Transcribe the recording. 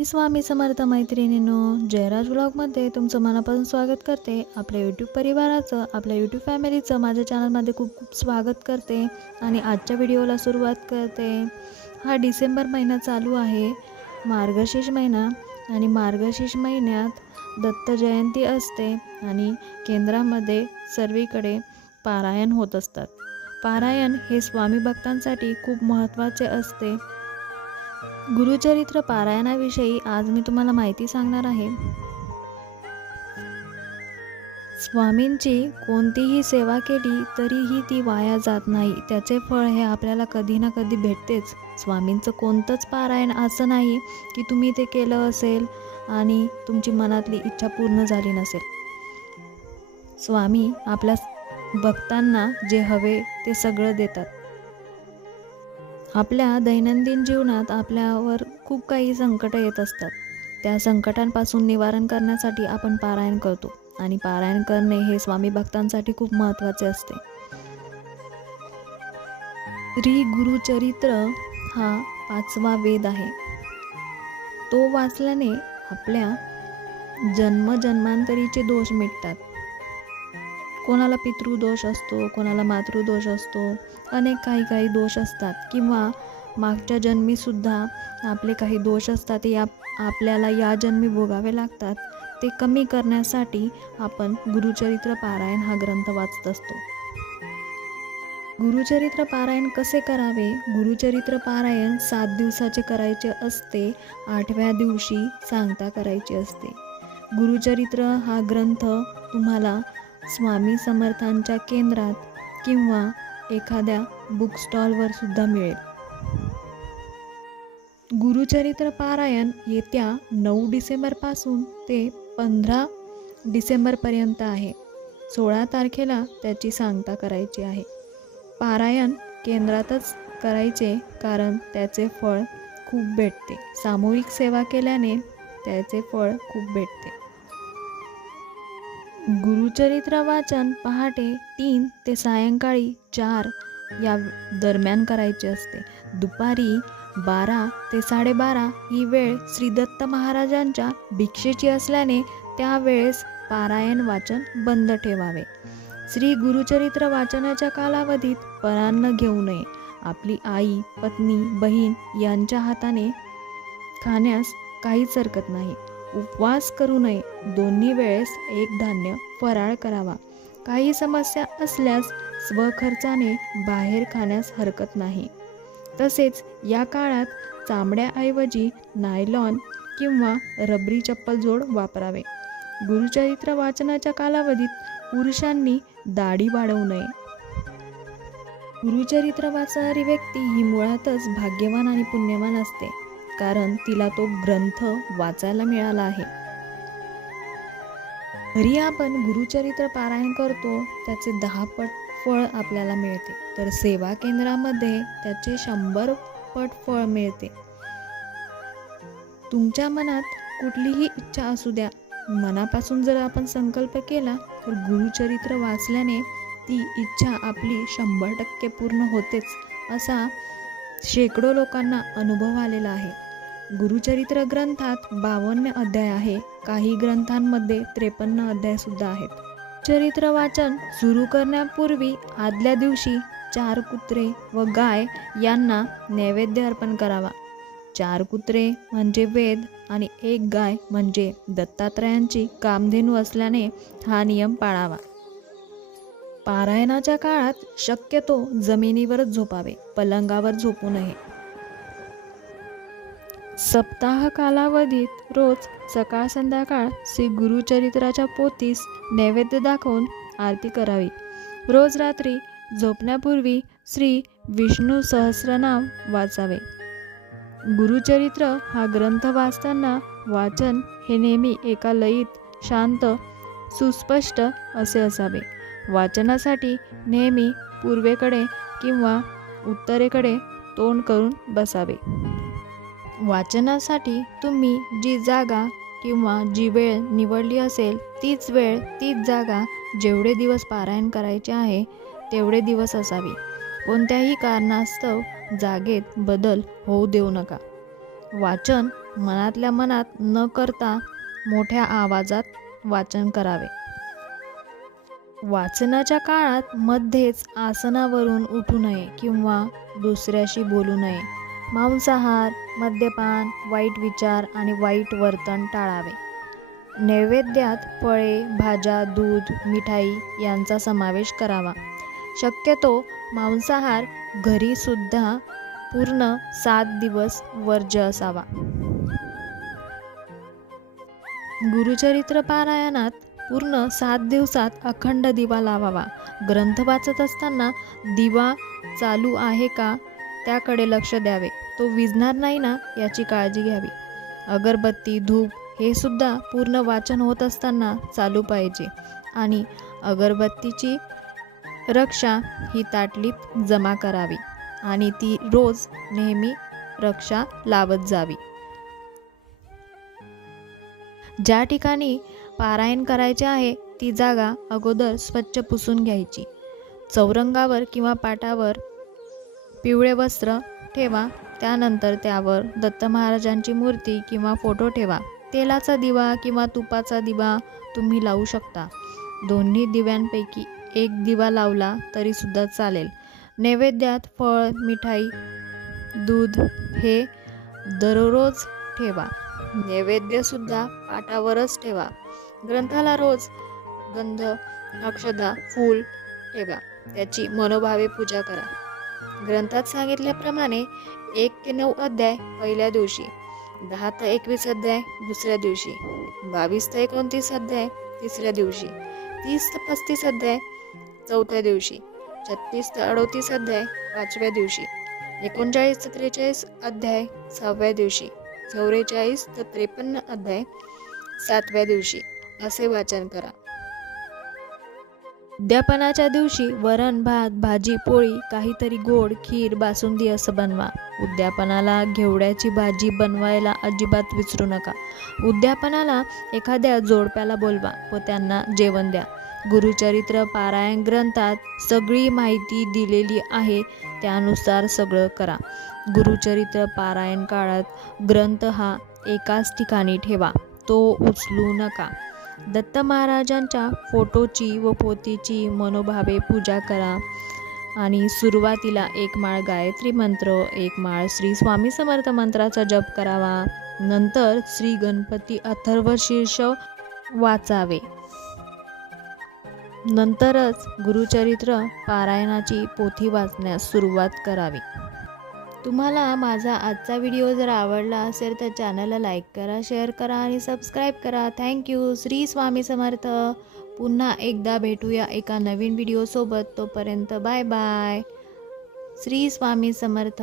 स्वामी समर्थ मैत्रिणींनो जयराज ब्लॉगमध्ये तुमचं मनापासून स्वागत करते. आपल्या यूट्यूब परिवाराचं आपल्या यूट्यूब फॅमिलीचं माझ्या चॅनलमध्ये खूप खूप स्वागत करते आणि आजच्या व्हिडिओला सुरुवात करते. हा डिसेंबर महिना चालू आहे मार्गशीर्ष महिना आणि मार्गशीर्ष महिन्यात दत्त जयंती असते आणि केंद्रामध्ये सर्वीकडे पारायण होत असतात. पारायण हे स्वामी भक्तांसाठी खूप महत्त्वाचे असते. गुरुचरित्र पारायणाविषयी आज मी तुम्हाला माहिती सांगणार आहे. स्वामींची कोणतीही सेवा केली तरीही ती वाया जात नाही. त्याचे फळ हे आपल्याला कधी ना कधी भेटतेच. स्वामींचं कोणतंच पारायण असं नाही की तुम्ही ते केलं असेल आणि तुमची मनातली इच्छा पूर्ण झाली नसेल. स्वामी आपल्या भक्तांना जे हवे ते सगळं देतात. आपल्या दैनंदिन जीवनात आपल्यावर खूप काही संकट येत असतात. त्या संकटांपासून निवारण करण्यासाठी आपण पारायण करतो आणि पारायण करणे हे स्वामी भक्तांसाठी खूप महत्त्वाचे असते. श्री गुरुचरित्र हा पाचवा वेद आहे. तो वाचल्याने आपल्या जन्मजन्मांतरीचे दोष मिटतात. कोणाला पितृदोष असतो कोणाला मातृदोष असतो अनेक काही काही दोष असतात. किंवा मागच्या जन्मीसुद्धा आपले काही दोष असतात ते आपल्याला या जन्मी भोगावे लागतात. ते कमी करण्यासाठी आपण गुरुचरित्र पारायण हा ग्रंथ वाचत असतो. गुरुचरित्र पारायण कसे करावे? गुरुचरित्र पारायण सात दिवसाचे करायचे असते आठव्या दिवशी सांगता करायची असते. गुरुचरित्र हा ग्रंथ तुम्हाला स्वामी समर्थांच्या केंद्रात किंवा एखाद्या बुक स्टॉलवर सुद्धा मिळेल. गुरुचरित्र पारायण येत्या नऊ डिसेंबरपासून ते पंधरा डिसेंबरपर्यंत आहे. सोळा तारखेला त्याची सांगता करायची आहे. पारायण केंद्रातच करायचे कारण त्याचे फळ खूप भेटते. सामूहिक सेवा केल्याने त्याचे फळ खूप भेटते. गुरुचरित्र वाचन पहाटे तीन ते सायंकाळी चार या दरम्यान करायचे असते. दुपारी बारा ते साडेबारा ही वेळ श्री दत्त महाराजांच्या भिक्षेची असल्याने त्यावेळेस पारायण वाचन बंद ठेवावे. श्री गुरुचरित्र वाचनाच्या कालावधीत परान्न घेऊ नये. आपली आई पत्नी बहीण यांच्या हाताने खाण्यास काहीच हरकत नाही. उपवास करू नये. दोन्ही वेळेस एक धान्य फराळ करावा. काही समस्या असल्यास स्वखर्चाने बाहेर खाण्यास हरकत नाही. तसेच या काळात चामड्याऐवजी नायलॉन किंवा रबरी चप्पल जोड वापरावे. गुरुचरित्र वाचनाच्या कालावधीत पुरुषांनी दाढी वाढवू नये. गुरुचरित्र वाचणारी व्यक्ती ही मुळातच भाग्यवान आणि पुण्यवान असते. कारण तिला तो ग्रंथ वाचायला मिळाला आहे. घरी आपण गुरुचरित्र पारायण करतो त्याचे दहा पट फळ आपल्याला मिळते. तर सेवा केंद्रामध्ये त्याचे शंभर पट फळ मिळते. तुमच्या मनात कुठलीही इच्छा असू द्या. मनापासून जर आपण संकल्प केला तर गुरुचरित्र वाचल्याने ती इच्छा आपली शंभर टक्के पूर्ण होतेच असा शेकडो लोकांना अनुभव आलेला आहे. गुरुचरित्र ग्रंथात बावन्न अध्याय आहे. काही ग्रंथांमध्ये त्रेपन्न अध्याय सुद्धा आहेत. चरित्र वाचन सुरू करण्यापूर्वी आदल्या दिवशी चार कुत्रे व गाय यांना नैवेद्य अर्पण करावा. चार कुत्रे म्हणजे वेद आणि एक गाय म्हणजे दत्तात्रयांची कामधेनू असल्याने हा नियम पाळावा. पारायणाच्या काळात शक्यतो जमिनीवरच झोपावे पलंगावर झोपू नये. सप्ताह कालावधीत रोज सकाळ संध्याकाळ श्री गुरुचरित्राच्या पोतीस नैवेद्य दाखवून आरती करावी. रोज रात्री झोपण्यापूर्वी श्री विष्णू सहस्रनाम वाचावे. गुरुचरित्र हा ग्रंथ वाचताना वाचन हे नेहमी एका लयीत शांत सुस्पष्ट असे असावे. वाचनासाठी नेहमी पूर्वेकडे किंवा उत्तरेकडे तोंड करून बसावे. वाचनासाठी तुम्ही जी जागा किंवा जी वेळ निवडली असेल तीच वेळ तीच जागा जेवढे दिवस पारायण करायचे आहे तेवढे दिवस असावी. कोणत्याही कारणास्तव जागेत बदल होऊ देऊ नका. वाचन मनातल्या मनात न करता मोठ्या आवाजात वाचन करावे. वाचनाच्या काळात मध्येच आसनावरून उठू नये किंवा दुसऱ्याशी बोलू नये. मांसाहार मद्यपान वाईट विचार आणि वाईट वर्तन टाळावे. नैवेद्यात फळे भाज्या दूध मिठाई यांचा समावेश करावा. शक्यतो मांसाहार घरीसुद्धा पूर्ण सात दिवस वर्ज्य असावा. गुरुचरित्र पारायणात पूर्ण सात दिवसात अखंड दिवा लावावा. ग्रंथ वाचत असताना दिवा चालू आहे का? त्याकडे लक्ष द्यावे. तो विझणार नाही ना याची काळजी घ्यावी. अगरबत्ती धूप हे सुद्धा पूर्ण वाचन होत असताना चालू पाहिजे. आणि अगरबत्तीची रक्षा ही ताटलीत जमा करावी. आणि ती रोज नेहमी रक्षा लावत जावी. ज्या ठिकाणी पारायण करायचे आहे ती जागा अगोदर स्वच्छ पुसून घ्यायची. चौरंगावर किंवा पाटावर पिवळे वस्त्र ठेवा त्यानंतर त्यावर दत्त महाराजांची मूर्ती किंवा फोटो ठेवा. तेलाचा दिवा किंवा तुपाचा दिवा तुम्ही लावू शकता. दोन्ही दिव्यांपैकी एक दिवा लावला तरी सुद्धा चालेल. नैवेद्यात फळ मिठाई दूध हे दररोज ठेवा. नैवेद्यसुद्धा पाटावरच ठेवा. ग्रंथाला रोज गंध अक्षदा फूल ठेवा. त्याची मनोभावे पूजा करा. ग्रंथात सांगितल्याप्रमाणे एक ते नऊ अध्याय पहिल्या दिवशी दहा ते एकवीस अध्याय दुसऱ्या दिवशी बावीस ते एकोणतीस अध्याय तिसऱ्या दिवशी तीस ते पस्तीस अध्याय चौथ्या दिवशी छत्तीस ते अडोतीस अध्याय पाचव्या दिवशी एकोणचाळीस ते त्रेचाळीस अध्याय सहाव्या दिवशी चौवेचाळीस ते त्रेपन्न अध्याय सातव्या दिवशी असे वाचन करा. उद्यापनाच्या दिवशी वरण भात भाजी पोळी काहीतरी गोड खीर बासुंदी असं बनवा. उद्यापनाला घेवड्याची भाजी बनवायला अजिबात विसरू नका. उद्यापनाला एखाद्या जोडप्याला बोलवा व त्यांना जेवण द्या. गुरुचरित्र पारायण ग्रंथात सगळी माहिती दिलेली आहे त्यानुसार सगळं करा. गुरुचरित्र पारायण काळात ग्रंथ हा एकाच ठिकाणी ठेवा. तो उचलू नका. दत्त महाराजांच्या फोटोची व पोथीची मनोभावे पूजा करा. आणि सुरुवातीला एक माळ गायत्री मंत्र एक माळ श्री स्वामी समर्थ मंत्राचा जप करावा. नंतर श्री गणपती अथर्व शीर्ष वाचावे. नंतरच गुरुचरित्र पारायणाची पोथी वाचण्यास सुरुवात करावी. तुम्हाला माझा आजचा व्हिडिओ जर आवडला असेल तर चॅनलला लाईक करा शेअर करा आणि सबस्क्राईब करा. Thank you Shri Swami Samarth. पुन्हा एकदा भेटूया एका नवीन व्हिडिओसोबत. तोपर्यंत बाय बाय. श्री स्वामी समर्थ.